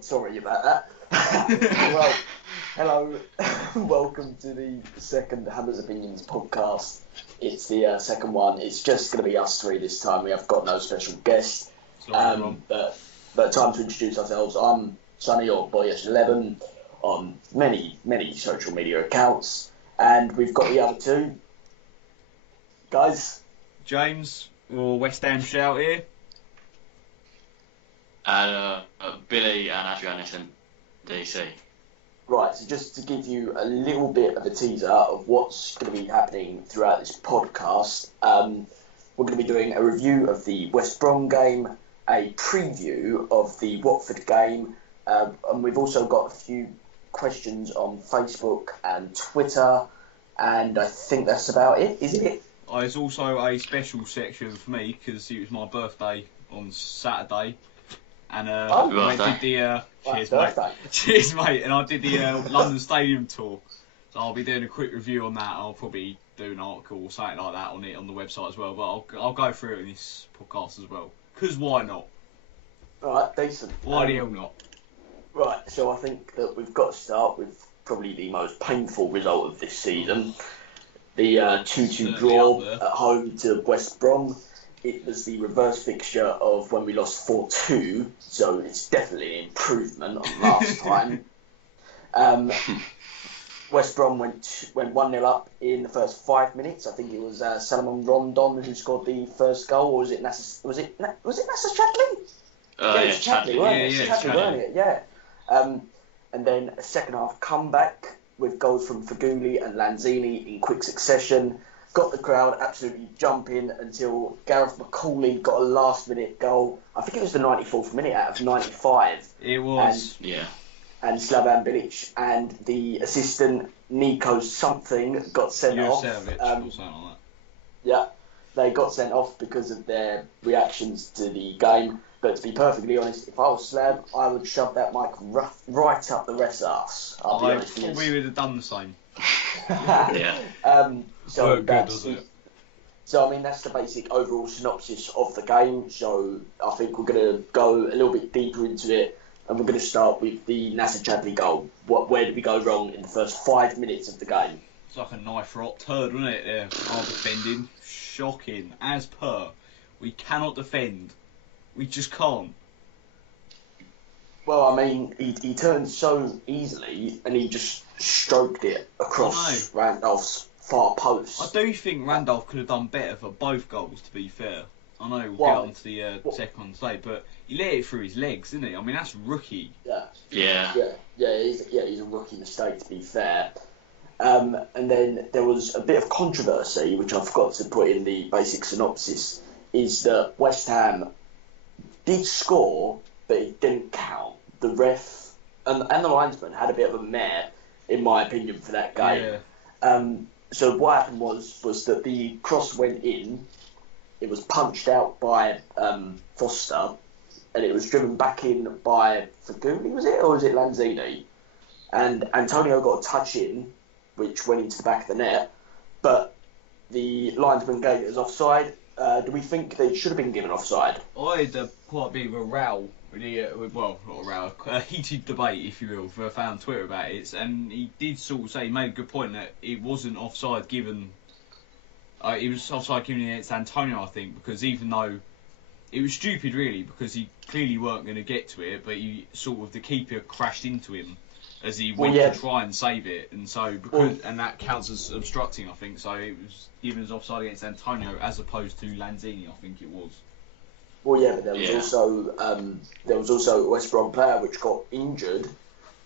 sorry about that. Well, hello, welcome to the second Hammers Opinions podcast. It's the second one. It's just going to be us three this time. We have got no special guest. But time to introduce ourselves. I'm Sonny, or Boyish11, on many social media accounts, and we've got the other two guys. James, or West Ham Shout here. And Billy and Adrian DC. Right, so just to give you a little bit of a teaser of what's going to be happening throughout this podcast, we're going to be doing a review of the West Brom game, a preview of the Watford game, and we've also got a few questions on Facebook and Twitter, and I think that's about it, isn't it? There's also a special section for me because it was my birthday on Saturday. And I did the cheers mate, and I did the London Stadium tour. So I'll be doing a quick review on that. I'll probably do an article or something like that on it on the website as well. But I'll go through it in this podcast as well. Because why not? Alright, decent. Why the hell not? Right, so I think that we've got to start with probably the most painful result of this season. The 2-2 draw at home to West Brom. It was the reverse fixture of when we lost 4-2, so it's definitely an improvement on last time. West Brom went 1-0 up in the first 5 minutes. I think it was Salomon Rondon who scored the first goal, or was it Nasser Chadli? It's Chadli, wasn't it? Yeah. And then a second half comeback with goals from Feghouli and Lanzini in quick succession. Got the crowd absolutely jumping until Gareth McCauley got a last-minute goal. I think it was the 94th minute out of 95. It was, And Slavan Bilic and the assistant Nico something got sent off. Or something like that. Yeah, they got sent off because of their reactions to the game. But to be perfectly honest, if I was Slav, I would shove that mic right up the ref's arse. I probably would have done the same. Yeah. So I mean, that's the basic overall synopsis of the game. So I think we're going to go a little bit deeper into it, and we're going to start with the Nasser Chadli goal. Where did we go wrong in the first 5 minutes of the game? It's like a knife-rot turd, wasn't it? There, our defending, shocking. As per, we cannot defend. We just can't. Well, I mean, he turned so easily, and he just stroked it across Randolph's far post. I do think Randolph could have done better for both goals, to be fair. I know we'll get on to the second one today, but he let it through his legs, didn't he? I mean, that's rookie. Yeah, he's a rookie mistake, to be fair. And then there was a bit of controversy, which I forgot to put in the basic synopsis, is that West Ham did score, but it didn't count. The ref and the linesman had a bit of a mare, in my opinion, for that game. Yeah. So what happened was that the cross went in, it was punched out by Foster, and it was driven back in by Feghouli, was it? Or was it Lanzini? And Antonio got a touch in, which went into the back of the net, but the linesman gave it as offside. Do we think they should have been given offside? I had quite a bit of a row, well, not a row, a heated debate, if you will, for a fan on Twitter about it, and he did sort of say, he made a good point that it wasn't offside given, it was offside given against Antonio, I think, because even though, it was stupid really, because he clearly weren't going to get to it, but the keeper crashed into him as he went to try and save it, and so and that counts as obstructing, I think. So it was given as offside against Antonio as opposed to Lanzini, I think it was. Well, yeah, but there was also a West Brom player which got injured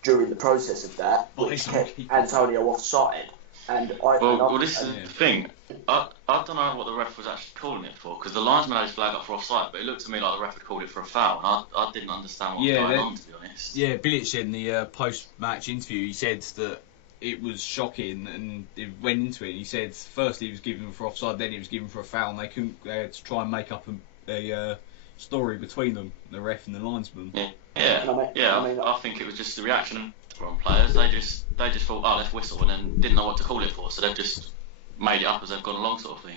during the process of that, which kept Antonio offside. This is the thing. I don't know what the ref was actually calling it for, because the linesman had his flag up for offside, but it looked to me like the ref had called it for a foul, and I didn't understand what was going on, to be honest. Yeah, Bilic said in the post-match interview, he said that it was shocking, and it went into it. He said first he was given for offside, then he was given for a foul, and they had to try and make up a story between them, the ref and the linesman. I think it was just the reaction from players. They just thought, oh, let's whistle, and then didn't know what to call it for, so they've just made it up as they've gone along, sort of thing.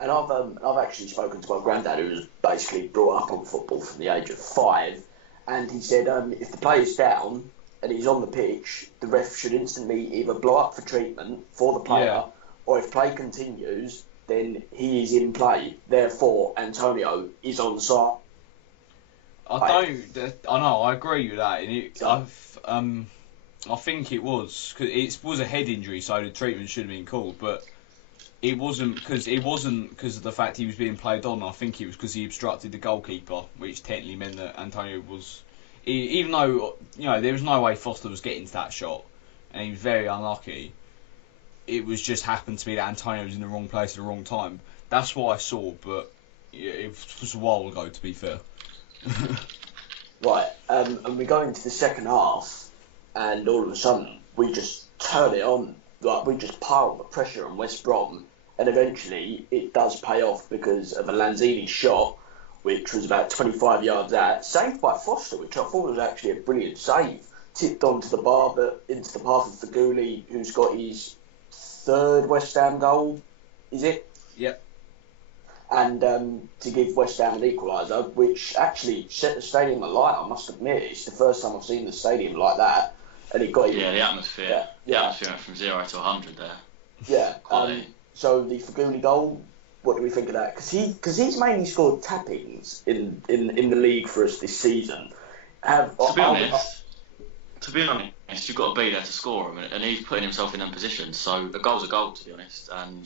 And I've actually spoken to my granddad, who was basically brought up on football from the age of 5, and he said if the player's down and he's on the pitch, the ref should instantly either blow up for treatment for the player, or if play continues, then he is in play. Therefore, Antonio is on side. I know, I agree with that. And I think it was, cause it was a head injury, so the treatment should have been called, but it wasn't because of the fact he was being played on. I think it was because he obstructed the goalkeeper, which technically meant that Antonio was, even though there was no way Foster was getting to that shot, and he was very unlucky. It was just happened to be that Antonio was in the wrong place at the wrong time. That's what I saw, but it was a while ago, to be fair. Right, and we go into the second half, and all of a sudden we just turn it on. Like, we just pile the pressure on West Brom, and eventually it does pay off because of a Lanzini shot, which was about 25 yards out, saved by Foster, which I thought was actually a brilliant save. Tipped onto the bar, but into the path of Faguli, who's got his third West Ham goal, is it? Yep. And to give West Ham an equaliser, which actually set the stadium alight, I must admit. It's the first time I've seen the stadium like that. And it got the atmosphere. The atmosphere went from 0 to 100 there. Yeah. So the Faguli goal, what do we think of that? Because he's mainly scored tappings in the league for us this season. To be honest, you've got to be there to score him, and he's putting himself in them positions. So a goal's a goal, to be honest. And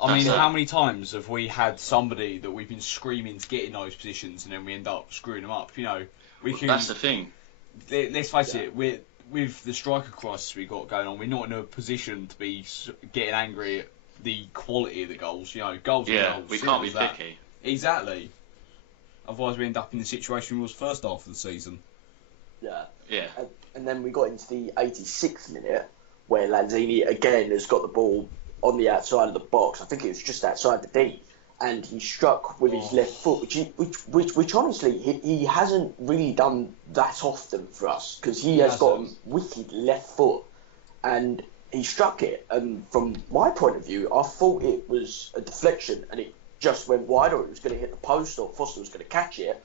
I mean, how many times have we had somebody that we've been screaming to get in those positions, and then we end up screwing them up? That's the thing. Let's face it, with the striker crisis we got going on, we're not in a position to be getting angry at the quality of the goals. Goals are goals. We can't be picky. Exactly. Otherwise, we end up in the situation we was first half of the season. Yeah. And then we got into the 86th minute, where Lanzini again has got the ball on the outside of the box. I think it was just outside the D, and he struck with his left foot, which honestly he hasn't really done that often for us, because he has got a wicked left foot, and he struck it. And from my point of view, I thought it was a deflection, and it just went wide, or it was going to hit the post, or Foster was going to catch it.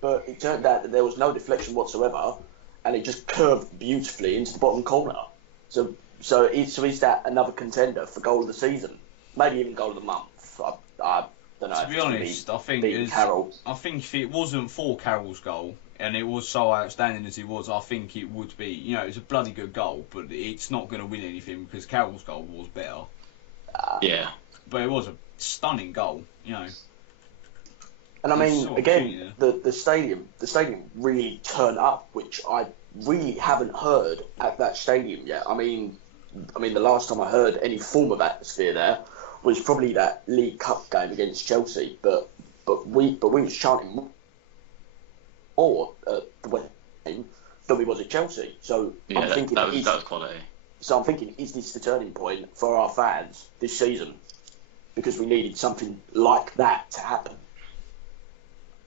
But it turned out that there was no deflection whatsoever, and it just curved beautifully into the bottom corner. So is that another contender for goal of the season? Maybe even goal of the month. I don't know. To be honest, I think if it wasn't for Carroll's goal, and it was so outstanding as it was, I think it would be. It's a bloody good goal, but it's not going to win anything because Carroll's goal was better. But it was a stunning goal, And I mean, again, the stadium really turned up, which I really haven't heard at that stadium yet. I mean, the last time I heard any form of atmosphere there was probably that League Cup game against Chelsea. But we was chanting more at the West game than we was at Chelsea. So I'm thinking that was quality. So I'm thinking, is this the turning point for our fans this season? Because we needed something like that to happen.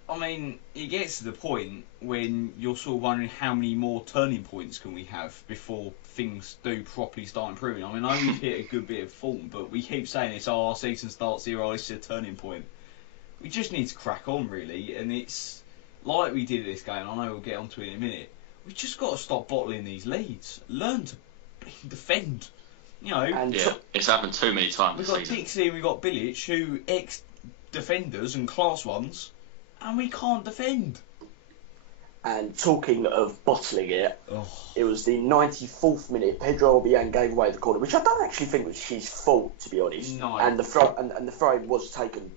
I mean, it gets to the point when you're sort of wondering how many more turning points can we have before things do properly start improving. I mean, I know we've hit a good bit of form, but we keep saying this, our season starts here, this is a turning point. We just need to crack on, really, and it's like we did this game, I know we'll get onto it in a minute, we've just got to stop bottling these leads. Learn to defend, it's happened too many times. We've got Dixie, we've got Bilic, who ex-defenders and class ones, and we can't defend. And talking of bottling it, it was the 94th minute. Pedro Obiang gave away the corner, which I don't actually think was his fault, to be honest. No. And the throw was taken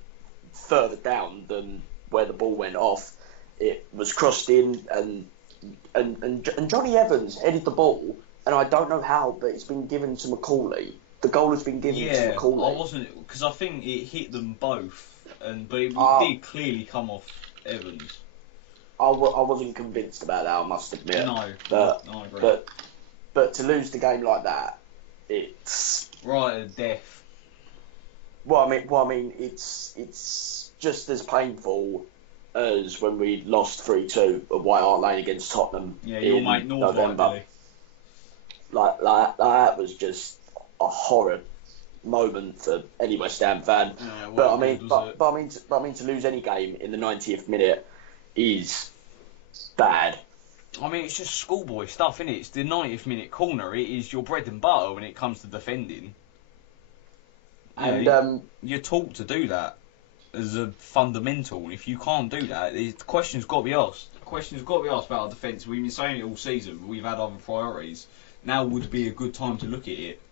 further down than where the ball went off. It was crossed in, and Johnny Evans headed the ball, and I don't know how, but it's been given to Macaulay. The goal has been given to Macaulay. I wasn't, because I think it hit them both. But it did clearly come off Evans. I wasn't convinced about that, I must admit. No, but, I agree. But to lose the game like that, it's right at death. Well, I mean, it's just as painful as when we lost 3-2 at White Hart Lane against Tottenham. Yeah, your mate North November. Like that was just a horrid moment for any West Ham fan. Yeah, but I mean to lose any game in the 90th minute is bad. I mean, it's just schoolboy stuff, isn't it? It's the 90th minute corner. It is your bread and butter when it comes to defending. And you're taught to do that as a fundamental. If you can't do that, the question's got to be asked. The question's got to be asked about our defence. We've been saying it all season. But we've had other priorities. Now would be a good time to look at it.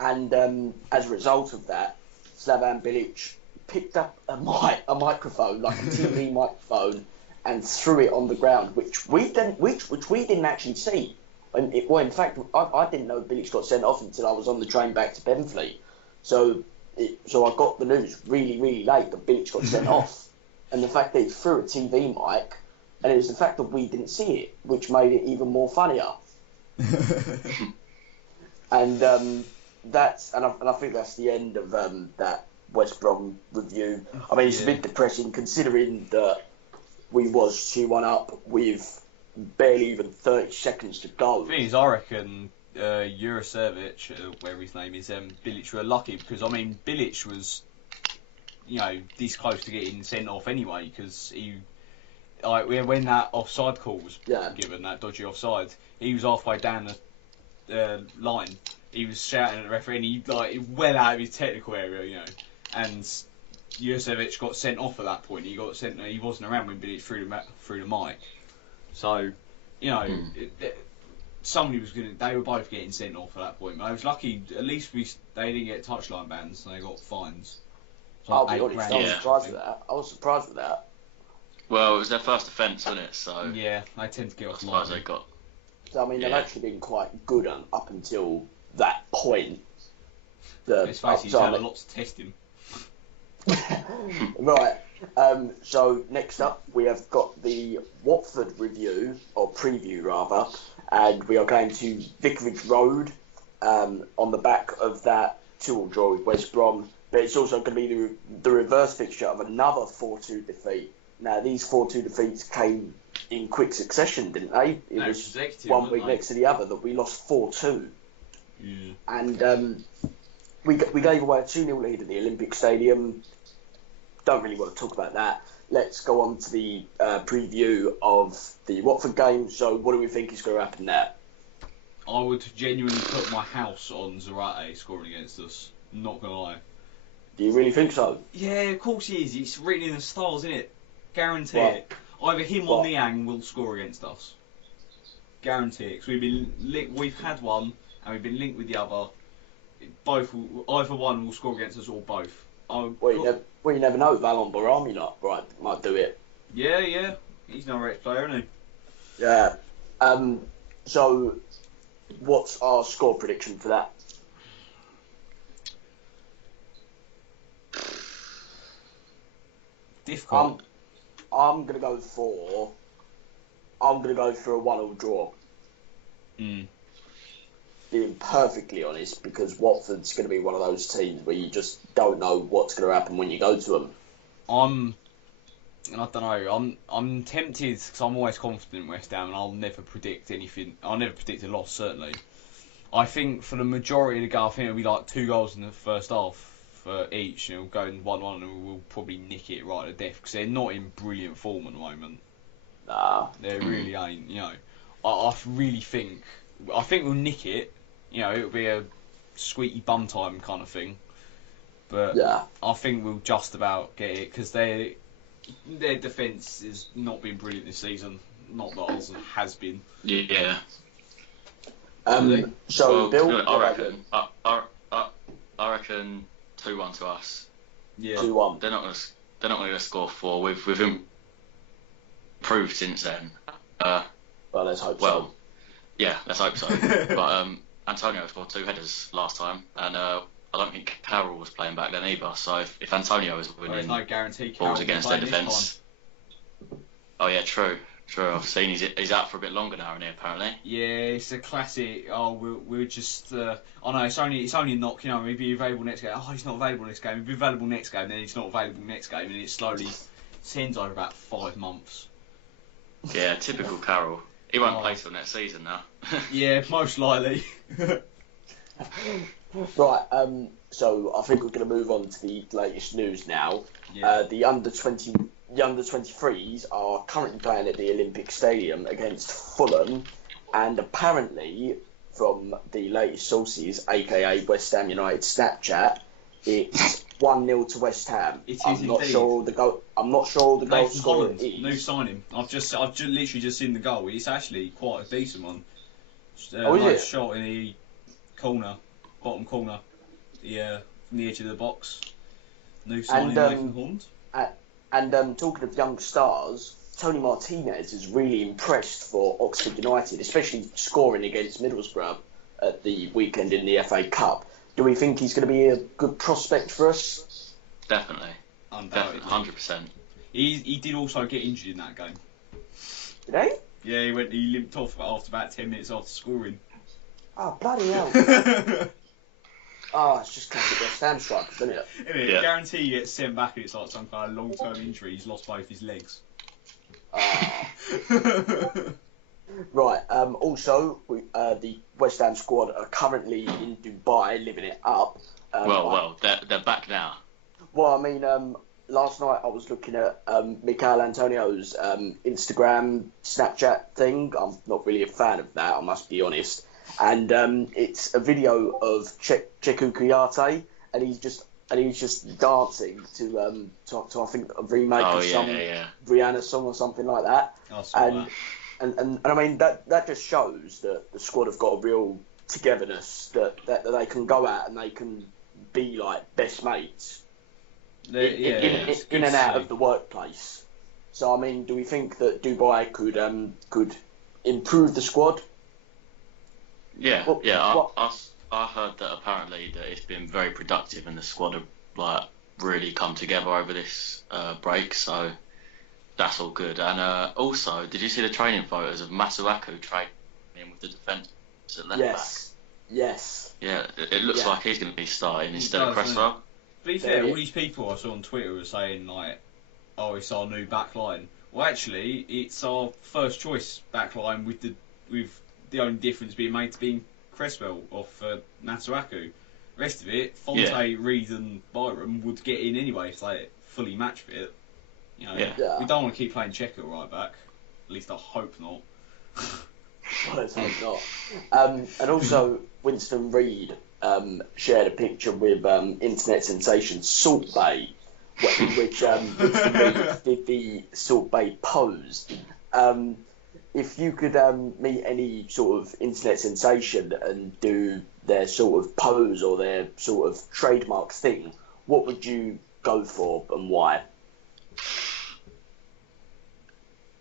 And as a result of that, Slavan Bilic picked up a microphone, like a TV microphone, and threw it on the ground, which we didn't actually see. In fact, I didn't know Bilic got sent off until I was on the train back to Benfleet. So I got the news really, really late that Bilic got sent off. And the fact that he threw a TV mic, and it was the fact that we didn't see it, which made it even more funnier. And I think that's the end of that West Brom review. I mean, it's a bit depressing considering that we was 2-1 up with barely even 30 seconds to go. The thing is, I reckon Juricevic, whatever his name is, Bilic were lucky because, I mean, Bilic was, this close to getting sent off anyway because when that offside call was given, that dodgy offside, he was halfway down the line. He was shouting at the referee and he well out of his technical area, and Juricevic got sent off at that point. He wasn't around when Bilic threw the mic. So, they were both getting sent off at that point. But I was lucky, at least they didn't get touchline bans, and they got fines. I'll be honest, I was surprised with that. Well, it was their first offence, wasn't it? So yeah, they tend to get off. As far as they got. So, I mean, they've actually been quite good up until that point. Let's face it, he's had a lot to test him. Right. So next up, we have got the Watford review, or preview rather, and we are going to Vicarage Road on the back of that 2-2 draw with West Brom. But it's also going to be the reverse fixture of another 4-2 defeat. Now, these 4-2 defeats came in quick succession, didn't they? It was 1 week next to the other that we lost 4-2. Yeah. And we gave away a 2-0 lead at the Olympic Stadium. Don't really want to talk about that. Let's go on to the preview of the Watford game. So what do we think is going to happen there? I would genuinely put my house on Zarate scoring against us. Not going to lie. Do you really think so? Yeah, of course he is. It's written in the stars, isn't it? Guarantee it. Either him or Niang will score against us. Guarantee it. Because we've had one and we've been linked with the other. Either one will score against us or both. You never know. Valon Barami might do it. Yeah. He's no Rex player, isn't he? Yeah. So, what's our score prediction for that? Difficult. I'm gonna go for a 1-1 draw. Being perfectly honest, because Watford's going to be one of those teams where you just don't know what's going to happen when you go to them. I don't know. I'm tempted because I'm always confident in West Ham, and I'll never predict anything. I'll never predict a loss, certainly. I think for the majority of the game, I think it'll be like 2 goals in the first half for each, and it'll go 1-1, and we'll probably nick it right to death because they're not in brilliant form at the moment. Nah, they really ain't. I really think we'll nick it. It'll be a sweetie bum time kind of thing. But I think we'll just about get it because their defence has not been brilliant this season. Not that ours has been. Yeah. So, Bill, I reckon 2-1 to us. Yeah. 2-1. They're not going to score 4. We've improved since then. Well, let's hope so. Yeah, let's hope so. But Antonio scored 2 headers last time, and I don't think CARROLL was playing back then either. So if Antonio is winning, there's no guarantee balls against their defence. Oh yeah, true. I've seen he's out for a bit longer now, isn't he, apparently? Yeah, it's a classic. We're just. No, it's only a knock. He'll be available next game. Oh, he's not available next game. He'll be available next game. Then he's not available next game, and it slowly sends over about 5 months. Yeah, typical CARROLL. He won't play till next season now. Yeah, most likely. Right, so I think we're going to move on to the latest news now. Yeah. The under-21 the under-23s are currently playing at the Olympic Stadium against Fulham, and apparently, from the latest sources, aka West Ham United Snapchat, it's 1-0 to West Ham. It is I'm not indeed. sure the goal. I'm not sure the goal Nathan scorer Holland, is. new signing. I've literally just seen the goal. It's actually quite a decent one. Is Nice it? shot in the corner, bottom corner, from the edge of the box. New signing, Nathan Holland. And talking of young stars, Tony Martinez is really impressed for Oxford United, especially scoring against Middlesbrough at the weekend in the FA Cup. Do we think he's going to be a good prospect for us? Definitely. Undoubtedly. 100%. He did also get injured in that game. Did he? Yeah, he limped off after about 10 minutes after scoring. Oh, bloody hell. It's just classic West Ham strikers, isn't it? Yeah. Guarantee he gets sent back and it's like some kind of long-term injury. He's lost both his legs. Right, also, the West Ham squad are currently in Dubai, living it up. They're back now. Well, I mean, last night I was looking at Michail Antonio's Instagram, Snapchat thing. I'm not really a fan of that, I must be honest. And it's a video of Cheku Kouyaté, and he's just dancing to I think a remake of some Rihanna song or something like that. And I mean that just shows that the squad have got a real togetherness that they can go out and they can be like best mates in and out of the workplace. So I mean, do we think that Dubai could improve the squad? Yeah, I heard that apparently that it's been very productive and the squad have like really come together over this break, so that's all good. And also, did you see the training photos of Masuaku training with the defence at left back? Yes. Yeah, it looks like he's going to be starting instead of Cresswell. To be fair, all these people I saw on Twitter were saying like, "Oh, it's our new back line." Well, actually, it's our first choice back line with the only difference being made to being Cresswell off Masuaku. The rest of it, Fonte, Reed and Byram would get in anyway if they fully match fit. You know, we don't want to keep playing Checker right back. At least I hope not. Let's hope not. And also, Winston Reid shared a picture with internet sensation Salt Bay, in which Winston Reid did the Salt Bay pose. If you could meet any sort of internet sensation and do their sort of pose or their sort of trademark thing, what would you go for and why?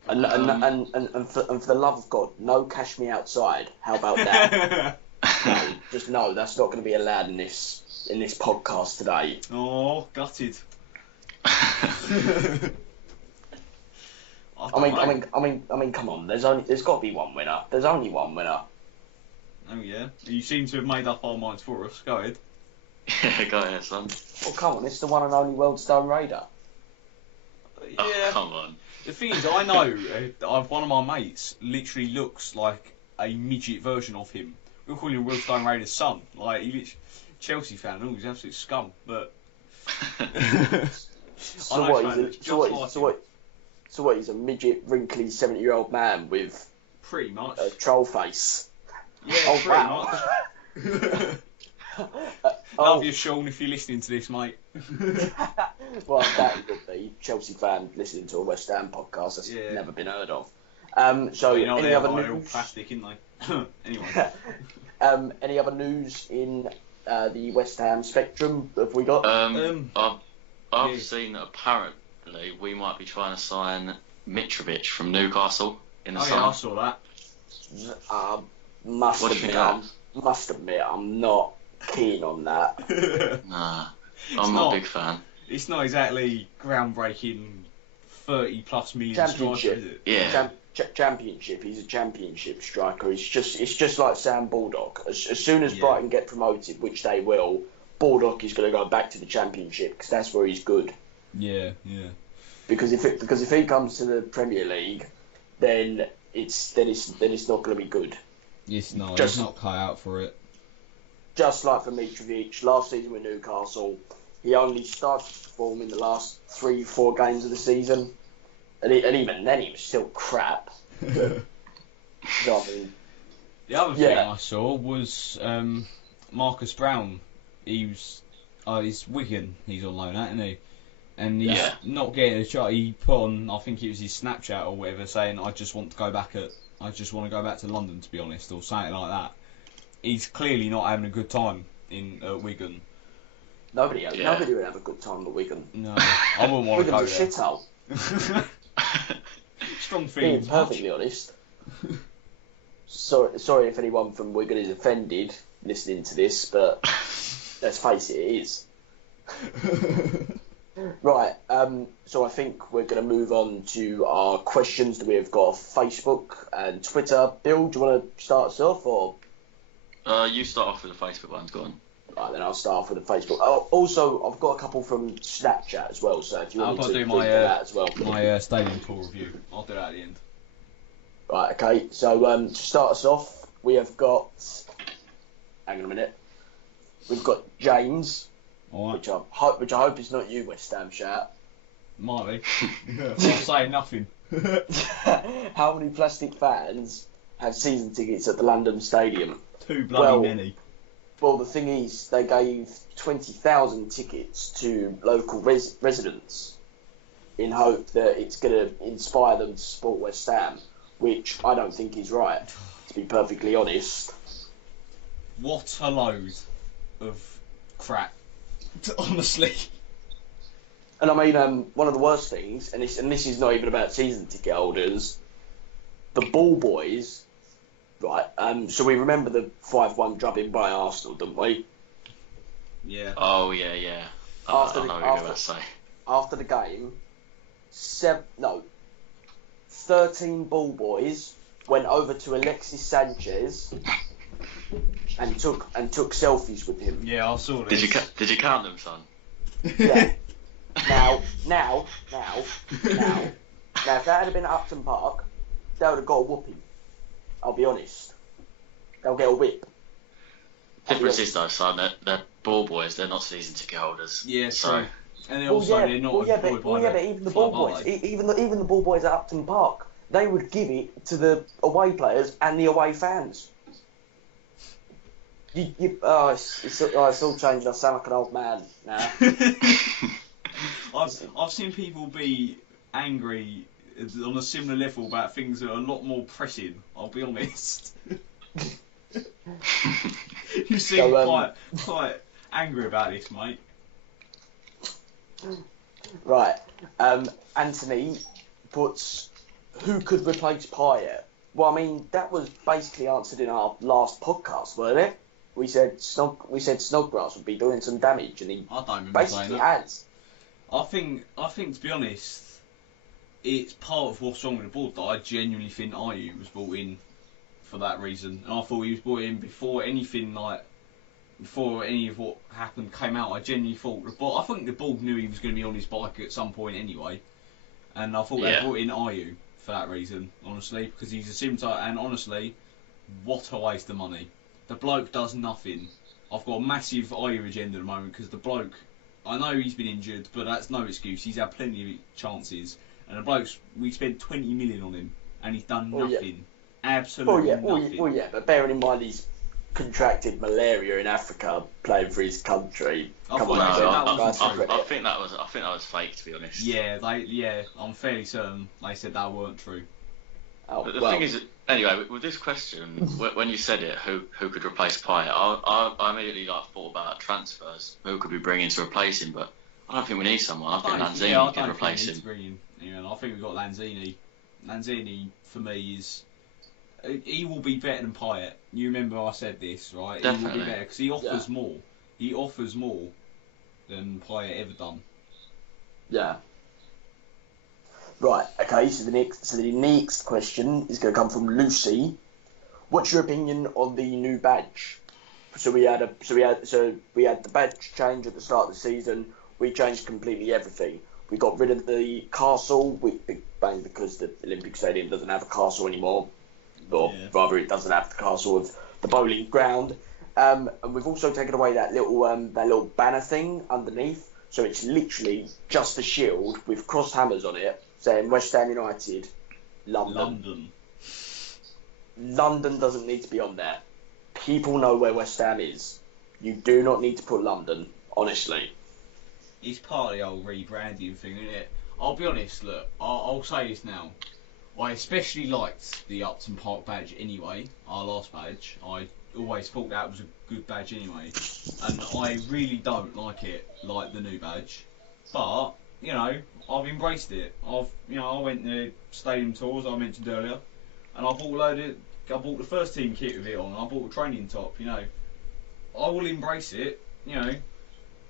And for the love of God, no cash me outside. How about that? No, that's not going to be allowed in this podcast today. Oh, gutted. I mean, come on. There's got to be one winner. There's only one winner. Oh yeah. You seem to have made up our minds for us. Go ahead. Yeah, go ahead, son. Well, come on. It's the one and only Wealdstone Raider. Yeah. Oh, come on. The thing is, I know one of my mates literally looks like a midget version of him. We're calling him Wealdstone Raider's son. Like he's Chelsea fan. Oh, he's absolute scum. But So what? He's a midget, wrinkly 70-year-old man with pretty much a troll face. Yeah, pretty much. Love you, Sean, if you're listening to this, mate. Well, that would be Chelsea fan listening to a West Ham podcast. That's never been heard of. So any other news? All plastic, isn't they? Anyway. Any other news in the West Ham spectrum have we got? I've seen that apparently we might be trying to sign Mitrovic from Newcastle in the summer. Yeah, I saw that. Must admit, I'm not keen on that. Nah, I'm not a big fan. It's not exactly groundbreaking 30+ million striker, is it? Yeah. Championship. He's a championship striker. It's just like Sam Baldock. As soon as Brighton get promoted, which they will, Baldock is going to go back to the championship because that's where he's good. Yeah. Because if he comes to the Premier League, then it's not going to be good. He's not cut out for it. Just like for Mitrovic, last season with Newcastle, he only started to perform in the last 3-4 games of the season. and even then he was still crap. The other thing I saw was Marcus Brown. He's Wigan. He's on loan, isn't he? And he's not getting a shot. He put on, I think it was his Snapchat or whatever, saying, I just want to go back to London, to be honest, or something like that. He's clearly not having a good time in Wigan. Nobody would have a good time at Wigan. No, I wouldn't want to go there. Wigan's a shithole. Strong feelings. Being perfectly honest. Sorry if anyone from Wigan is offended listening to this, but let's face it, it is. Right, so I think we're going to move on to our questions that we have got off Facebook and Twitter. Bill, do you want to start us off, or? You start off with the Facebook ones, go on. Right, then I'll start off with the Facebook. Oh, also, I've got a couple from Snapchat as well, so if you want me to do that as well. My stadium tour review. I'll do that at the end. Right, okay, so to start us off, we have got... Hang on a minute. We've got James... All right. Which I hope is not you, West Ham shout. Might be. I'm saying nothing. How many plastic fans have season tickets at the London Stadium? Too bloody many. Well, the thing is, they gave 20,000 tickets to local residents in hope that it's going to inspire them to support West Ham, which I don't think is right, to be perfectly honest. What a load of crap. Honestly. And I mean, one of the worst things, and this is not even about season ticket holders, the ball boys, right? So we remember the 5-1 drubbing by Arsenal, didn't we? Yeah. Oh yeah. I know what you're going to say. After the game, 13 ball boys went over to Alexis Sanchez and took selfies with him. Yeah, I saw this. Did you count them, son? Yeah. Now, if that had been at Upton Park, they would have got a whooping. I'll be honest. They'll get a whip. Difference is though, son, they're ball boys. They're not season ticket holders. Yeah, so. And they're they're not employed by but even the ball boys, even the ball boys at Upton Park, they would give it to the away players and the away fans. It's all changed. I sound like an old man now. I've seen people be angry on a similar level about things that are a lot more pressing. I'll be honest. You seem quite angry about this, mate. Right. Anthony puts, who could replace Payet? Well, I mean, that was basically answered in our last podcast, wasn't it? We said Snodgrass would be doing some damage, and he basically has. I think to be honest, it's part of what's wrong with the board that I genuinely think Ayew was brought in for that reason, and I thought he was brought in before any of what happened came out. I genuinely thought I think the board knew he was going to be on his bike at some point anyway, and I thought they brought in Ayew for that reason, honestly, because he's a sim type, and honestly, what a waste of money. The bloke does nothing. I've got a massive Ayew agenda at the moment because the bloke, I know he's been injured, but that's no excuse. He's had plenty of chances, and the bloke's, we spent 20 million on him, and he's done nothing. Absolutely nothing. But bearing in mind he's contracted malaria in Africa playing for his country. I think that was fake, to be honest. Yeah, I'm fairly certain they said that weren't true. But the thing is, anyway, with this question, when you said it, who could replace Payet, I immediately thought about transfers. Who could we bring in to replace him? But I don't think we need someone. I think Lanzini could replace him. I think we've got Lanzini. Lanzini, for me, he will be better than Payet. You remember I said this, right? Definitely. He will be better because he offers more. He offers more than Payet ever done. Yeah. Right. Okay. So the next question is going to come from Lucy. What's your opinion on the new badge? So we had the badge change at the start of the season. We changed completely everything. We got rid of the castle, because the Olympic Stadium doesn't have a castle anymore. Or rather, it doesn't have the castle of the bowling ground. And we've also taken away that little banner thing underneath. So it's literally just a shield with crossed hammers on it saying West Ham United, London. London doesn't need to be on there. People know where West Ham is. You do not need to put London, honestly. It's part of the old rebranding thing, isn't it? I'll be honest, look, I'll say this now. I especially liked the Upton Park badge anyway, our last badge. I always thought that was a good badge anyway. And I really don't like it, like the new badge. But, you know, I've embraced it. I went to stadium tours, I mentioned earlier, and I bought the first team kit with it on, I bought a training top, you know. I will embrace it, you know. At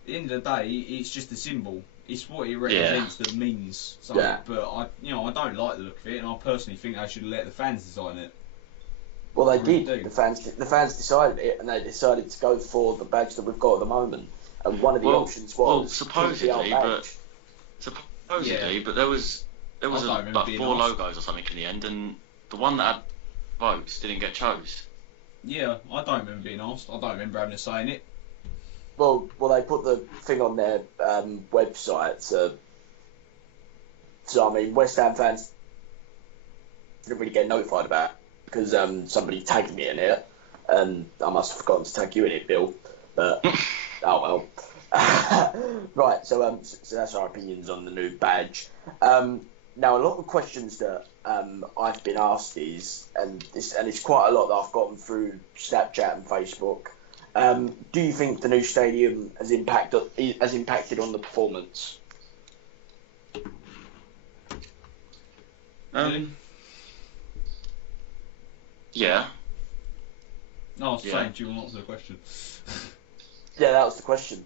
the end of the day, it's just a symbol. It's what it represents that means something. Yeah. But I don't like the look of it, and I personally think they should let the fans design it. Well, they did. The fans decided it, and they decided to go for the badge that we've got at the moment. And one of the options was supposedly, but there was like 4 logos or something in the end, and the one that had votes didn't get chose. Yeah, I don't remember being asked. I don't remember having a say in it. Well, they put the thing on their website. So I mean, West Ham fans didn't really get notified about it because somebody tagged me in it, and I must have forgotten to tag you in it, Bill. But oh well. Right. So that's our opinions on the new badge. Now, a lot of questions that I've been asked and it's quite a lot that I've gotten through Snapchat and Facebook. Do you think the new stadium has impacted on the performance? Yeah. No, I was saying, do you want to answer the question? Yeah, that was the question.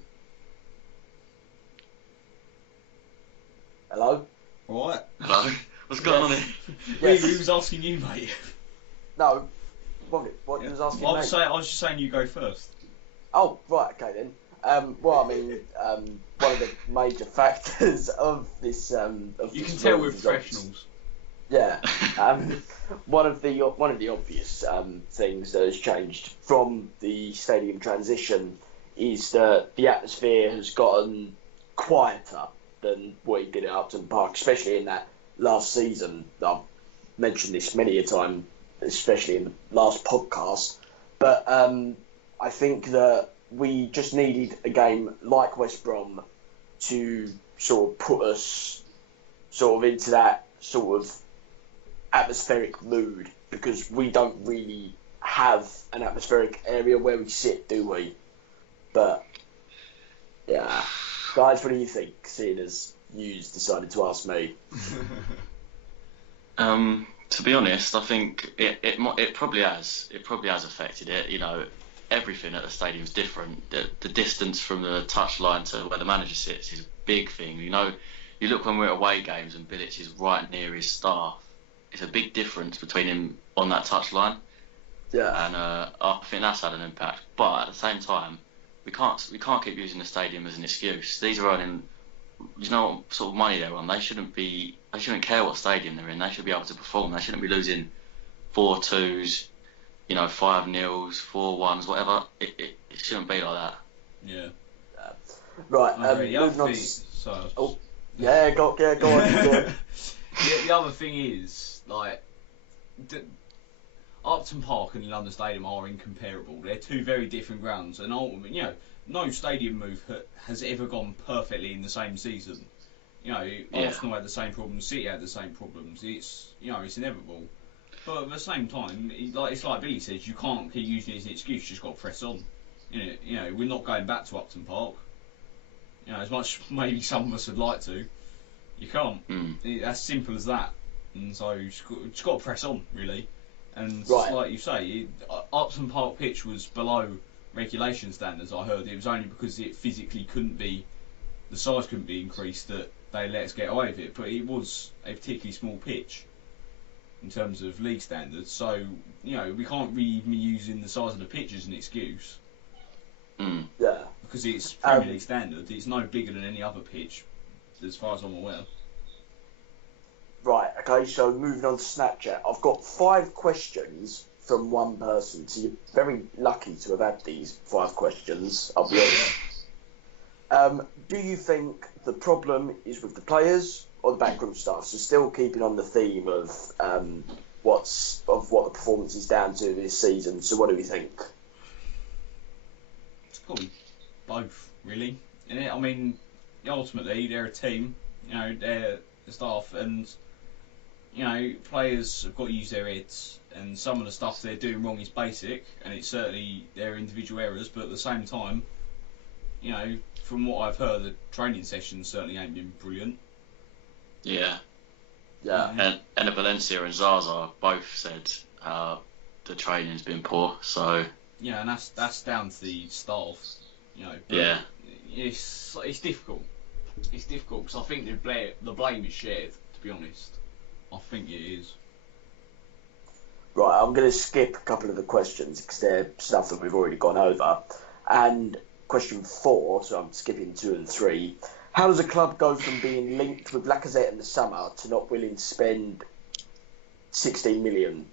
Hello? Alright. Hello? What's going on here? Yes. Who was asking you, mate? No. What you was asking me? I was just saying you go first. Oh, right, okay then. Well, I mean, one of the major factors of this... you can tell we're professionals. Yeah. One of the obvious things that has changed from the stadium transition is that the atmosphere has gotten quieter than what he did at Upton Park, especially in that last season. I've mentioned this many a time, especially in the last podcast. But I think that we just needed a game like West Brom to sort of put us sort of into that sort of atmospheric mood, because we don't really have an atmospheric area where we sit, do we? But yeah, guys, what do you think, seeing as you decided to ask me? To be honest, I think it probably has affected it. You know, everything at the stadium is different. The distance from the touchline to where the manager sits is a big thing. You know, you look when we're at away games and Bilic is right near his staff. It's a big difference between him on that touchline. Yeah. And I think that's had an impact. But at the same time, we can't keep using the stadium as an excuse. These are earning, you know what sort of money they're on. They shouldn't care what stadium they're in. They should be able to perform. They shouldn't be losing 4-2s, 5-0s, 4-1s, whatever. It shouldn't be like that. Yeah. Right. Moving on. Oh, yeah. Go on. Go on. The other thing is, like, Upton Park and London Stadium are incomparable. They're two very different grounds, and ultimately, no stadium move has ever gone perfectly in the same season. Arsenal had the same problems, City had the same problems. It's inevitable. But at the same time, it's like Billy says, you can't keep using it as an excuse. You just got to press on. We're not going back to Upton Park. As much maybe some of us would like to, you can't. As simple as that. And so you just got to press on, really. And like you say, Upton Park pitch was below regulation standards. I heard it was only because it physically the size couldn't be increased that they let us get away with it. But it was a particularly small pitch in terms of league standards. So we can't really be using the size of the pitch as an excuse. Yeah. Because it's Premier League standard. It's no bigger than any other pitch, as far as I'm aware. Right, okay, so moving on to Snapchat. I've got 5 questions from one person, so you're very lucky to have had these 5 questions, I'll be honest. Do you think the problem is with the players, or the backroom staff. So still keeping on the theme of what the performance is down to this season. So what do we think? It's probably both, really. I mean, ultimately they're a team. They're the staff, and players have got to use their heads. And some of the stuff they're doing wrong is basic, and it's certainly their individual errors. But at the same time, from what I've heard, the training sessions certainly ain't been brilliant. Yeah. Yeah. And Valencia and Zaza both said the training's been poor. So. Yeah, and that's down to the staff. Yeah. It's difficult. It's difficult because I think the blame is shared. To be honest, I think it is. Right, I'm going to skip a couple of the questions because they're stuff that we've already gone over. And question 4, so I'm skipping 2 and 3. How does a club go from being linked with Lacazette in the summer to not willing to spend 16 million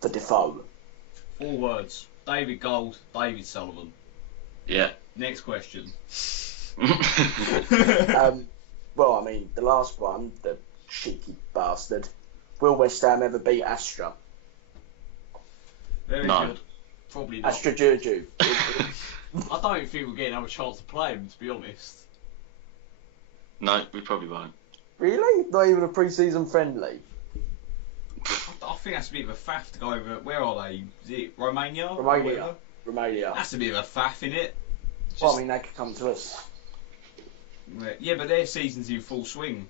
for Defoe? 4 words. David Gold, David Sullivan. Yeah. Next question. Well, I mean, the last one, the cheeky bastard. Will West Ham ever beat Astra? Very good. Probably not. Astra Juju. I don't think we'll get another chance to play him, to be honest. No, we probably won't. Really? Not even a pre-season friendly? I think that's a bit of a faff to go over. Where are they? Is it Romania? Romania. That's a bit of a faff, innit? Well, I mean, they could come to us. Yeah, but their season's in full swing.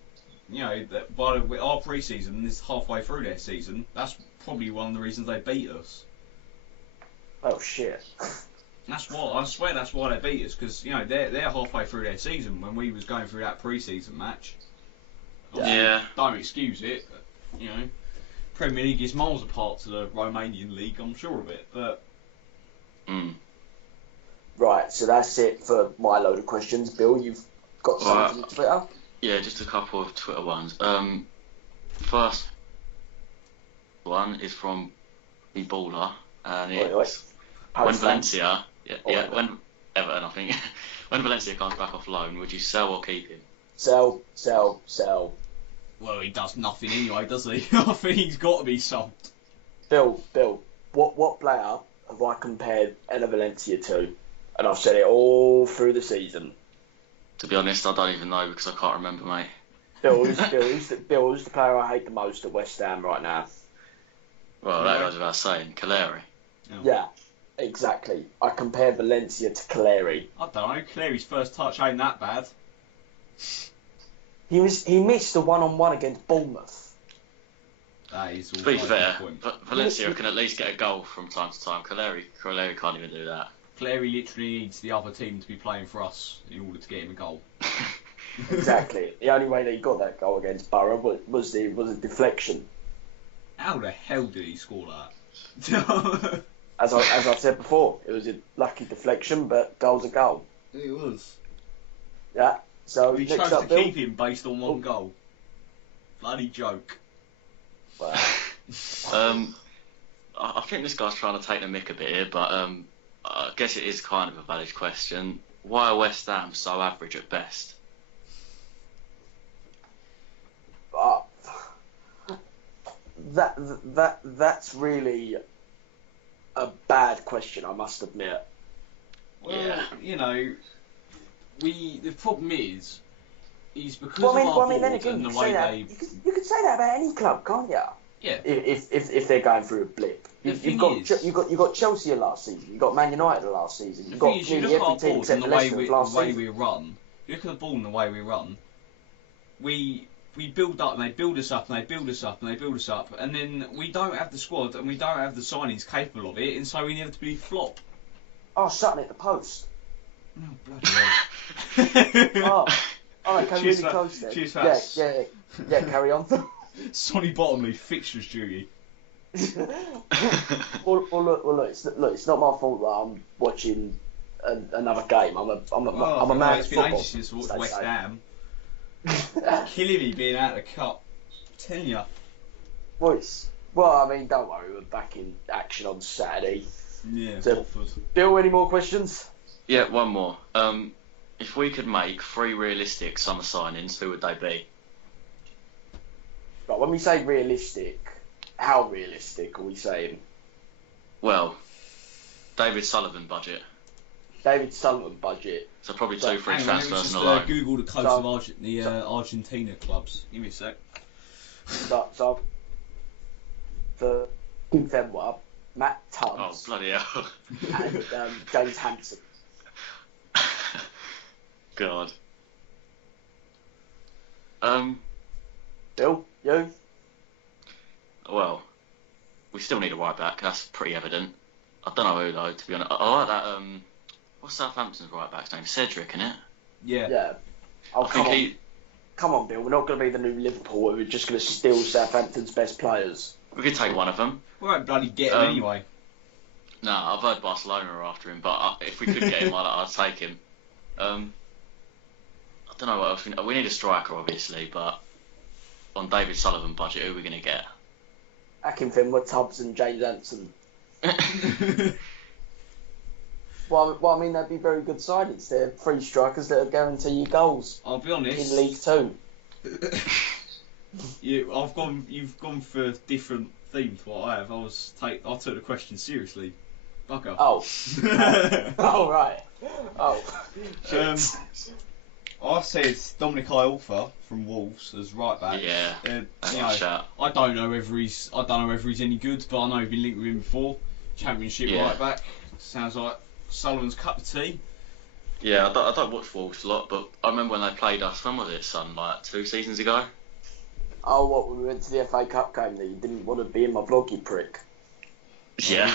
Our pre-season is halfway through their season. That's probably one of the reasons they beat us. Oh shit! That's why I swear that's why they beat us, because they're halfway through their season when we was going through that pre-season match. Yeah. Don't excuse it. But, Premier League is miles apart to the Romanian league. I'm sure of it, but. Right, so that's it for my load of questions. Bill, you've got something on Twitter? Yeah, just a couple of Twitter ones. First one is from the Baller, and it's when Valencia, when Everton, I think, when Valencia comes back off loan, would you sell or keep him? Sell. Well, he does nothing anyway, does he? I think he's got to be sold. Bill, what player have I compared Ella Valencia to? And I've said it all through the season. To be honest, I don't even know because I can't remember, mate. Bill, who's the player I hate the most at West Ham right now? Well, that goes without saying. Caleri. Oh. Yeah, exactly. I compare Valencia to Caleri. I don't know. Caleri's first touch ain't that bad. He missed a 1-on-1 against Bournemouth. That is. To be fair, Valencia can at least get a goal from time to time. Caleri can't even do that. Caleri literally needs the other team to be playing for us in order to get him a goal. Exactly. The only way that he got that goal against Borough was a deflection. How the hell did he score that? As I've said before, it was a lucky deflection, but goal's a goal. It was. Yeah. So we chose to keep him based on one goal. Bloody joke. Wow. I think this guy's trying to take the mick a bit here, but I guess it is kind of a valid question. Why are West Ham so average at best? That's really a bad question, I must admit. Well, yeah. The problem is because of our board then again, and the way they. You could say that about any club, can't you? Yeah. If they're going through a blip, you've got Chelsea last season, you've got Man United last season, you've got nearly every team except Leicester last season. The way we run, you look at the ball and the way we run. We build up and they build us up and they build us up and they build us up, and then we don't have the squad and we don't have the signings capable of it, and so we inevitably flop. Oh, Sutton at the post. Oh, bloody hell. Okay, really close then. Cheers, Fats. Yeah, carry on. Sonny Bottomley, fixtures duty. Well, look, it's not my fault that I'm watching another game. I'm a man of football. It's been ages since West Ham. Killing me being out of the cup. I'm telling you. Well, I mean, don't worry, we're back in action on Saturday. Yeah, so, Watford. Bill, any more questions? Yeah, one more. If we could make 3 realistic summer signings, who would they be? Right, when we say realistic, how realistic are we saying? Well, David Sullivan budget. David Sullivan budget. So probably 2-3 transfers and on a loan. Google the coast of Argentina clubs. Give me a sec. So for Fenwa, Matt Tubbs. Oh, bloody hell. And James Hanson. God. Bill, you? Well, we still need a right back. That's pretty evident. I don't know who though, to be honest. I like that. What's Southampton's right back's name? Cedric, isn't it? Yeah. Oh, come on, Bill. We're not going to be the new Liverpool. We're just going to steal Southampton's best players. We could take one of them. We won't bloody get him anyway. No, I've heard Barcelona are after him, but if we could get him, I'd take him. I don't know what else we need a striker, obviously, but on David Sullivan budget, who are we going to get? Akinfenwa, Tubbs, and James Hanson. Well, I mean, they'd be very good signings. They're 3 strikers that will guarantee you goals. I'll be honest. In League 2. You've gone for a different theme to what I have. I took the question seriously. Bugger. Oh. Oh, right. Oh. I said Dominic Iorfa from Wolves as right back. Yeah. That's a shout. I don't know whether he's any good, but I know I've been linked with him before. Championship right back. Sounds like Sullivan's cup of tea. Yeah, I don't watch Wolves a lot, but I remember when they played us. When was it, son? Like 2 seasons ago. Oh, what? When we went to the FA Cup game that you didn't want to be in my blog, you prick. Yeah.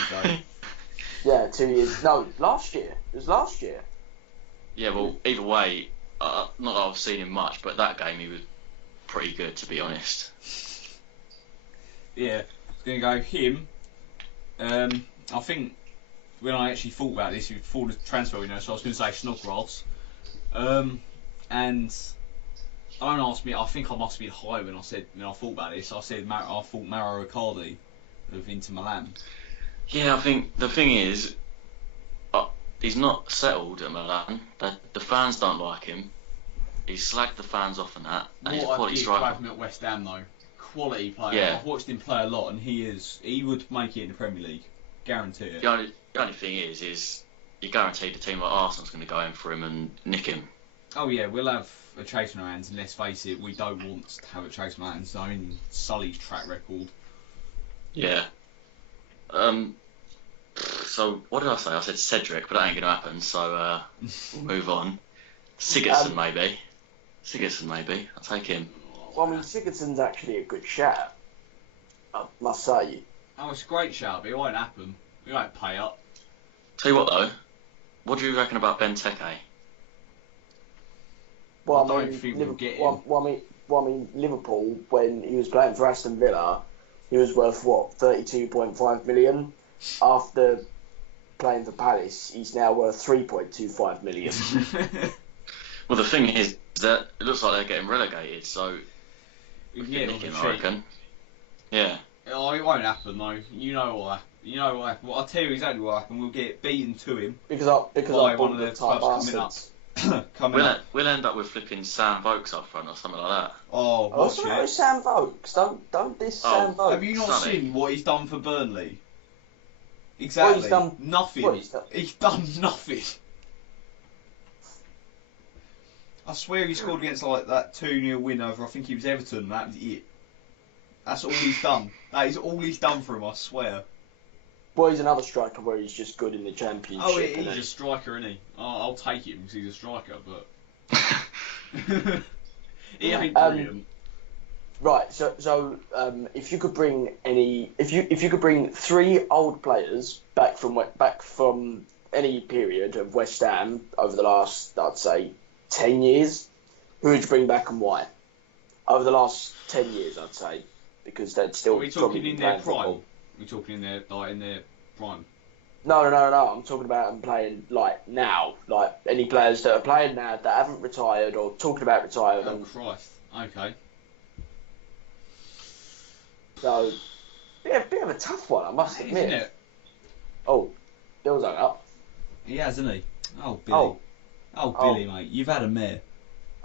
Yeah, 2 years. No, last year. It was last year. Yeah, well, either way, not that I've seen him much, but that game he was pretty good, to be honest. Yeah, I was going to go him. I think when I actually thought about this before the transfer window, so I was going to say Snodgrass. And don't ask me, I think I must be high when I thought about this. I said I thought Mauro Icardi of Inter Milan. Yeah, I think the thing is, he's not settled at Milan. The fans don't like him. He's slagged the fans off and that. And he's a quality striker. What I did him at West Ham though, quality player. Yeah. I've watched him play a lot, and he would make it in the Premier League, guarantee it. The only thing is you guaranteed a team like Arsenal's going to go in for him and nick him. Oh yeah, we'll have a chase on our hands, and let's face it, we don't want to have a chase on our hands. I mean, Sully's track record. Yeah. So what did I say? I said Cedric, but that ain't going to happen. So we'll move on. Sigurdsson maybe. I'll take him. Well, I mean, Sigurdsson's actually a good shout. I must say. Oh, it's a great shout, but it won't happen. We won't pay up. Tell you what though, what do you reckon about Benteke? Well, I don't think we'll get him. Well, I mean, Liverpool, when he was playing for Aston Villa, he was worth, 32.5 million? After playing for Palace, he's now worth 3.25 million. Well, the thing is that it looks like they're getting relegated, so we can get him, I reckon. Yeah. Oh, it won't happen though. You know what happened. Well, I'll tell you exactly what happened. We'll get beaten to him. Because I one of the clubs coming up. We'll end up with flipping Sam Vokes up front or something like that. Oh, what's wrong with Sam Vokes? Don't diss Sam Vokes. Have you not Sonny. seen what he's done for Burnley? Exactly. He's done nothing. He's done nothing. I swear he scored against like that 2-0 win over, I think he was Everton, that was it. That's all he's done. That is all he's done for him, I swear. Well, he's another striker where he's just good in the Championship. Oh, he's a striker, isn't he? I'll take him because he's a striker, but... he ain't brilliant. Right, so if you could bring if you could bring 3 old players back from any period of West Ham over the last, I'd say, 10 years, who would you bring back and why? Over the last 10 years, I'd say, because they'd still. Are we talking in their prime? Are we talking in their prime? No. I'm talking about them playing like now, like any players that are playing now that haven't retired or talking about retirement. Oh Christ! Okay. So, yeah, a bit of a tough one, I must admit. Isn't it? Oh, Bill's hung up. He has, hasn't he? Oh, Billy. Oh, Billy, mate, you've had a mare.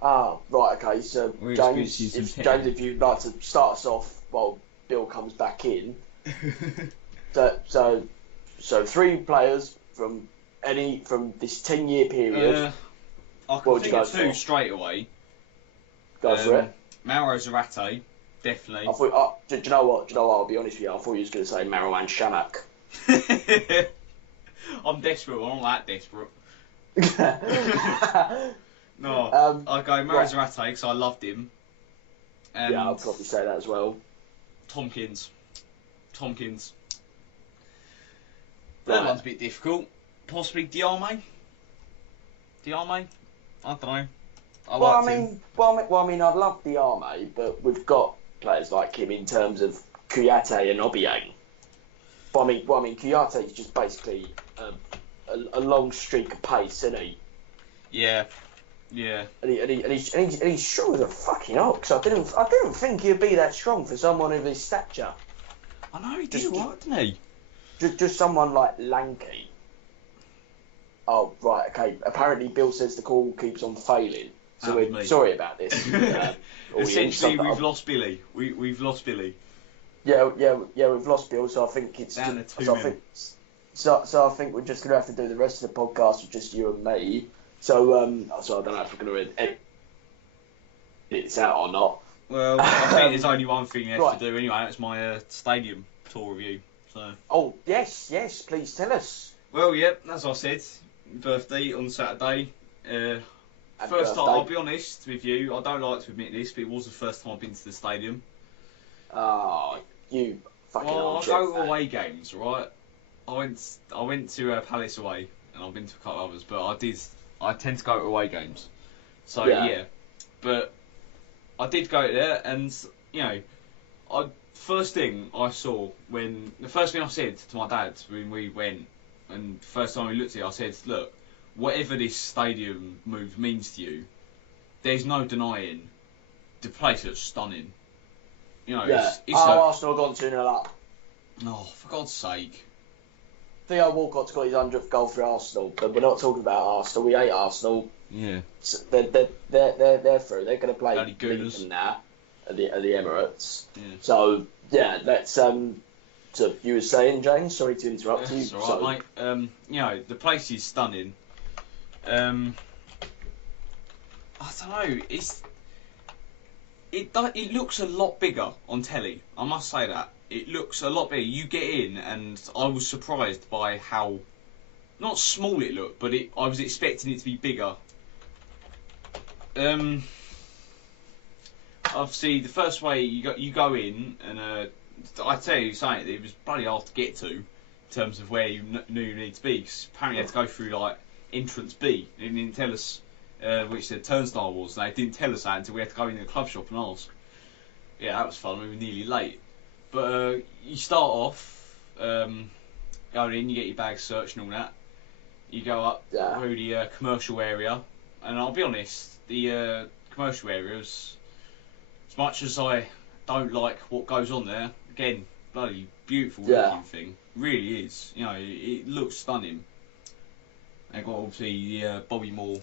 Ah, right, okay. So We're James, experiencing some if you'd like to start us off while Bill comes back in. So 3 players from this 10-year period. I can think of 2 straight away. Go for it. Mauro Zarate, definitely. Do you know what? I'll be honest with you. I thought you was going to say Marouane Chamakh. I'm desperate. I'm not that desperate. No, I go Mauro Zarate because I loved him. And yeah, I'll probably say that as well. Tompkins. Right. That one's a bit difficult. Possibly Diarmé. I don't know. I mean, I'd love Diarmé, but we've got players like him in terms of Kouyaté and Obiang. But I mean, Kouyaté is just basically a long streak of pace, isn't he? Yeah. And he's strong as a fucking ox. I didn't think he'd be that strong for someone of his stature. I know he did alright, didn't he? Just someone like lanky. Oh right, okay. Apparently, Bill says the call keeps on failing. So we're sorry about this. Essentially, we've lost Billy. We've lost Billy. Yeah, we've lost Bill. So I think it's down to 2 men. So I think we're just gonna have to do the rest of the podcast with just you and me. So I don't know if we're gonna edit this out or not. Well, I think there's only one thing left to do anyway. That's my stadium tour review. So. Oh yes, please tell us. Well, yep, as I said, birthday on Saturday. First time, I'll be honest with you, I don't like to admit this, but it was the first time I've been to the stadium. Oh, you fucking I go to away games, right? I went to Palace away, and I've been to a couple others, but I tend to go to away games. So, yeah. But I did go there, and, you know, the first thing I said to my dad when we went, and the first time we looked at it, I said, look, whatever this stadium move means to you, there's no denying the place looks stunning. You know, it's Arsenal gone 2-0 up. Oh, for God's sake. Theo Walcott's got his 100th goal for Arsenal, but we're not talking about Arsenal. We hate Arsenal. Yeah. So they're through. They're going to play Lincoln now at the Emirates. Yeah. So yeah, let's. So you were saying, James? Sorry to interrupt you. That's all right, mate. You know, the place is stunning. I don't know. It looks a lot bigger on telly. I must say that it looks a lot bigger. You get in, and I was surprised by how not small it looked, but I was expecting it to be bigger. Obviously, the first way you go in, and I tell you something, it was bloody hard to get to in terms of where you knew you need to be. Because apparently you had to go through like entrance B. They didn't tell us which the turnstile was. They didn't tell us that until we had to go in the club shop and ask. Yeah, that was fun. We were nearly late. But you start off going in, you get your bag searched and all that. You go up through the commercial area, and I'll be honest, the commercial areas, as much as I don't like what goes on there, again, bloody beautiful looking thing. Really is. You know, it looks stunning. They've got obviously the Bobby Moore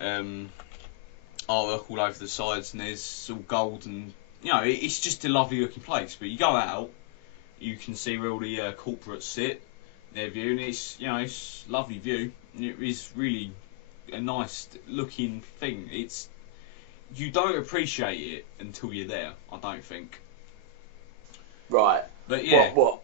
artwork all over the sides, and there's all gold, and you know, it's just a lovely looking place. But you go out, you can see where all the corporates sit, their view, and it's a lovely view. And it is really a nice looking thing. You don't appreciate it until you're there, I don't think. Right. But yeah. What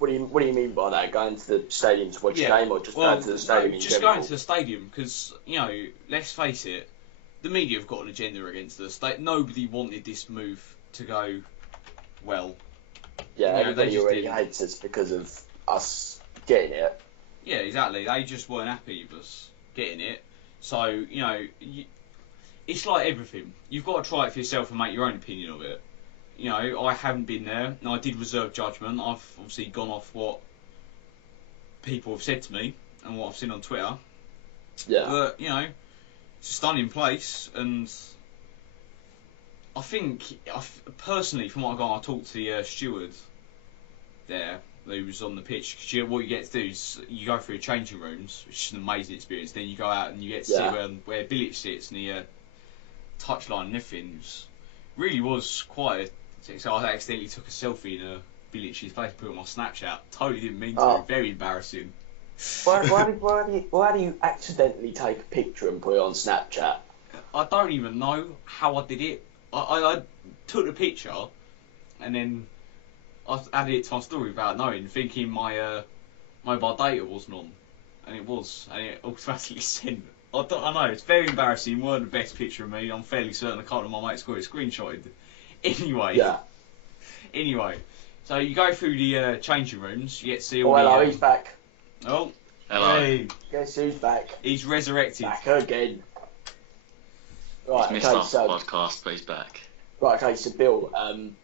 do you mean by that? Going to the stadium to watch a game, or just going to the stadium in just general? going to the stadium, because, you know, let's face it, the media have got an agenda against us. Nobody wanted this move to go well. Yeah, everybody already hates us because of us getting it. Yeah, exactly. They just weren't happy with us getting it. So, you know, it's like everything. You've got to try it for yourself and make your own opinion of it. You know, I haven't been there, and I did reserve judgment. I've obviously gone off what people have said to me and what I've seen on Twitter. Yeah. But, you know, it's a stunning place, and I think, personally, from what I got, I talked to the steward there, who was on the pitch. Because what you get to do is you go through changing rooms, which is an amazing experience. Then you go out and you get to see where Bilic sits and the touchline and everything. Really was quite a... So I accidentally took a selfie in Bilic's face, put it on my Snapchat. Totally didn't mean to. Very embarrassing. Why do you accidentally take a picture and put it on Snapchat? I don't even know how I did it. I took the picture and then I added it to my story without knowing, thinking my mobile data wasn't on, and it was, and it automatically sent. I know, it's very embarrassing. It weren't the best picture of me. I'm fairly certain I can't. My mate's got it screenshotted. Anyway. Yeah. Anyway, so you go through the changing rooms. You get to see all hello, he's back. Oh. Hello. Hey. Guess who's back? He's resurrected. Back again. Right, he's missed our podcast, but he's back. Right, okay, so Bill,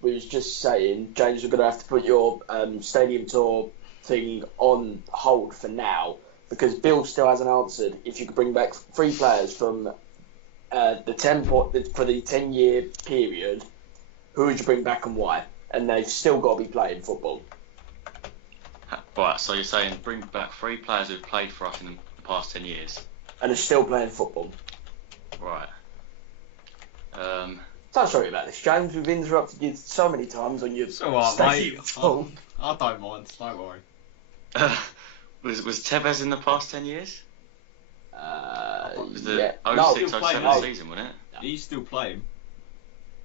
we was just saying, James, we're going to have to put your stadium tour thing on hold for now, because Bill still hasn't answered if you could bring back 3 players from for the 10-year period, who would you bring back and why? And they've still got to be playing football. Right, so you're saying bring back 3 players who've played for us in the past 10 years? And are still playing football. Right. So sorry about this, James. We've interrupted you so many times on your stadium tour. I don't mind, don't worry. Was Tevez in the past 10 years? Was the 06-07 season, wasn't it? He's still playing.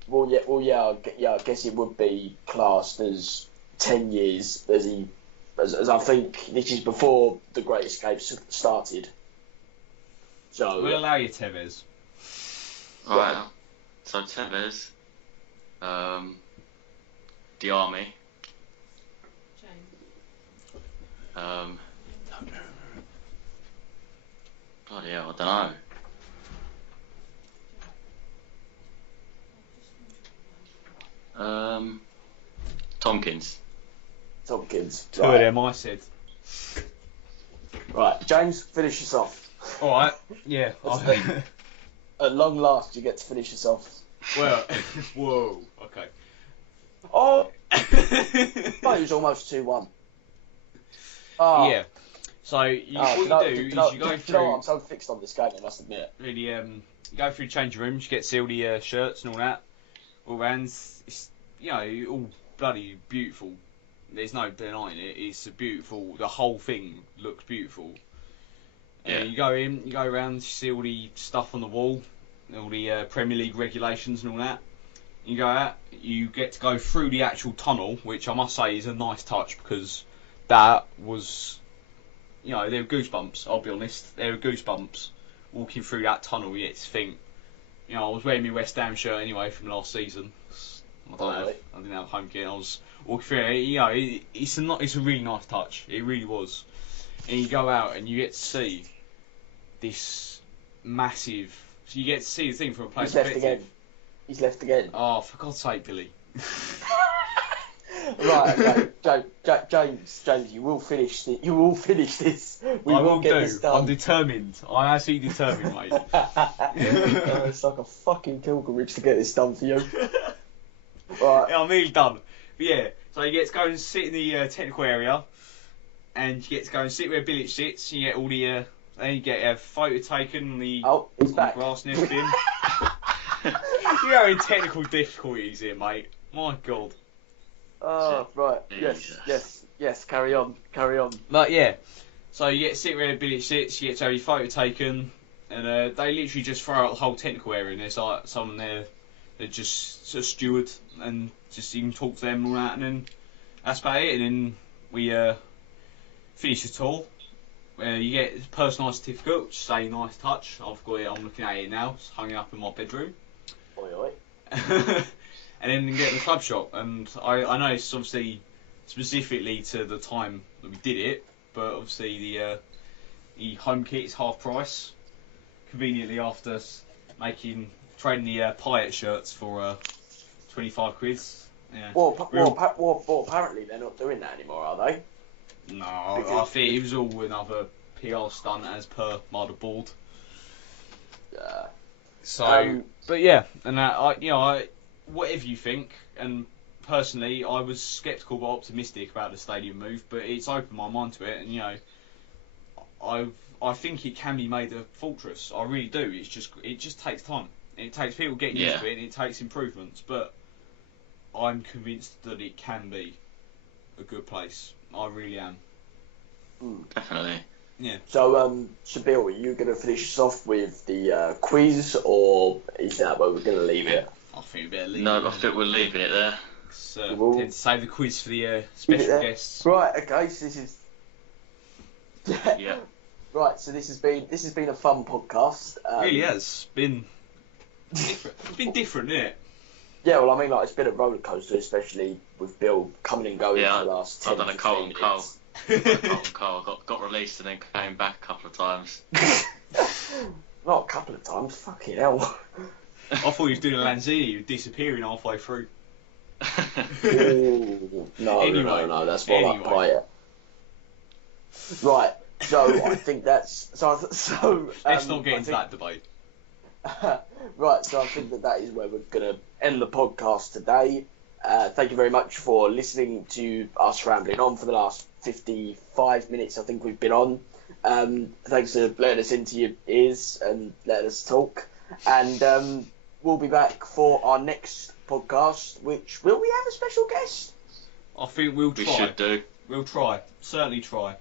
Well, yeah. I guess it would be classed as 10 years, as I think this is before the Great Escape started. So we'll allow you Tevez. Alright. So Tevez, Diarmi, bloody hell, I don't know. Tompkins. Two of them, I said. Right, James, finish us off. Alright, yeah. At long last, you get to finish us off. Well, whoa, okay. Oh! It was almost 2-1. Oh. Yeah. So, what you do is you go through... I'm so fixed on this game, I must admit. Really, you go through changing rooms, you get to see all the shirts and all that. All rounds. It's, all bloody beautiful. There's no denying it. It's beautiful. The whole thing looks beautiful. Yeah. You go in, you go around, you see all the stuff on the wall, all the Premier League regulations and all that. You go out, you get to go through the actual tunnel, which I must say is a nice touch, because that was, they were goosebumps, I'll be honest. They were goosebumps walking through that tunnel. You get to think, I was wearing my West Ham shirt anyway from last season. I didn't have a home kit. I was walking through it. It's a really nice touch. It really was. And you go out and you get to see this massive. So you get to see the thing from a place. He's left again. Oh, for God's sake, Billy. Right, okay. James, you will finish this. I will get this done. I'm determined. I'm absolutely determined, mate. It's like a fucking pilgrimage to get this done for you. Right. Yeah, I'm nearly done. But yeah, so you get to go and sit in the technical area, and you get to go and sit where Bilic sits. You get all the, then you get a photo taken on the grass and everything. You're having technical difficulties here, mate. My God. Oh, right. Yes. Carry on. But yeah, so you get to sit where Bilic sits. You get to have your photo taken, and they literally just throw out the whole technical area, and there's like someone there. They're just a steward, and just you can talk to them and all that, and then that's about it. And then we finish the tour. You get a personalised certificate, which is a nice touch. I've got it. I'm looking at it now. It's hung up in my bedroom. Oi. And then you get in the club shop, and I know it's obviously specifically to the time that we did it, but obviously the home kit is half price. Conveniently, after trading the Pyatt shirts for 25 quid. Yeah. Well, apparently they're not doing that anymore, are they? No, I think it was all another PR stunt as per motherboard. Yeah. So, but yeah, and I whatever you think, and personally, I was sceptical but optimistic about the stadium move, but it's opened my mind to it, and I think it can be made a fortress. I really do. It just takes time. It takes people getting used to it, and it takes improvements. But I'm convinced that it can be a good place. I really am. Definitely. Yeah. So, Bill, are you going to finish us off with the quiz, or is that where we're going to leave it? I think we better leave it. No, I think we're leaving it there. Tend to save the quiz for the special guests. Right. Okay. So this is. Yeah. Right. So this has been a fun podcast. It really has been. Different. It's been different, isn't it? Yeah. Well, I mean, like it's been a roller coaster, especially with Bill coming and going for the last 10 I've done a Carl and Carl got released and then came back a couple of times. Not a couple of times. Fucking hell. I thought he was doing a Lanzini. He was disappearing halfway through. Ooh, no, that's more like quiet. Right, so I think that's so. Let's not get into that debate. Right, so I think that is where we're gonna end the podcast today. Thank you very much for listening to us rambling on for the last 55 minutes. I think we've been on. Thanks for letting us into your ears and letting us talk. And we'll be back for our next podcast. Which will we have a special guest? I think we'll try. We should do. We'll try. Certainly try.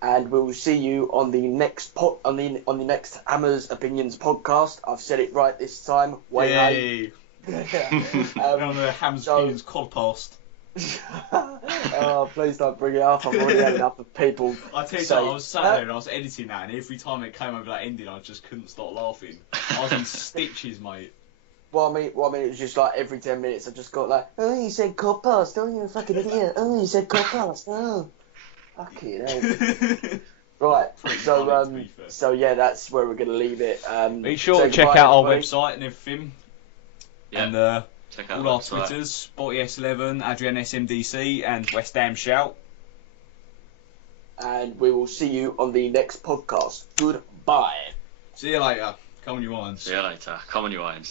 And we'll see you on the next on the next Hammers Opinions podcast. I've said it right this time. Yay! On the Hammers Opinions podcast. Oh, please don't bring it up. I've already had enough of people. I tell you what, I was sat there and I was editing that, and every time it came over that ending, I just couldn't stop laughing. I was in stitches, mate. Well, I mean, it was just like every 10 minutes I just got like, oh, you said podcast, oh, you fucking idiot, oh, you said podcast, oh, fucking hell. Right, so yeah, that's where we're going to leave it. Make sure to check out our website and everything. Yeah. And check out all our Twitters, BottyS11, Adrian SMDC, and West Ham Shout. And we will see you on the next podcast. Goodbye. See you later. Come on, you irons. See you later. Come on, you irons.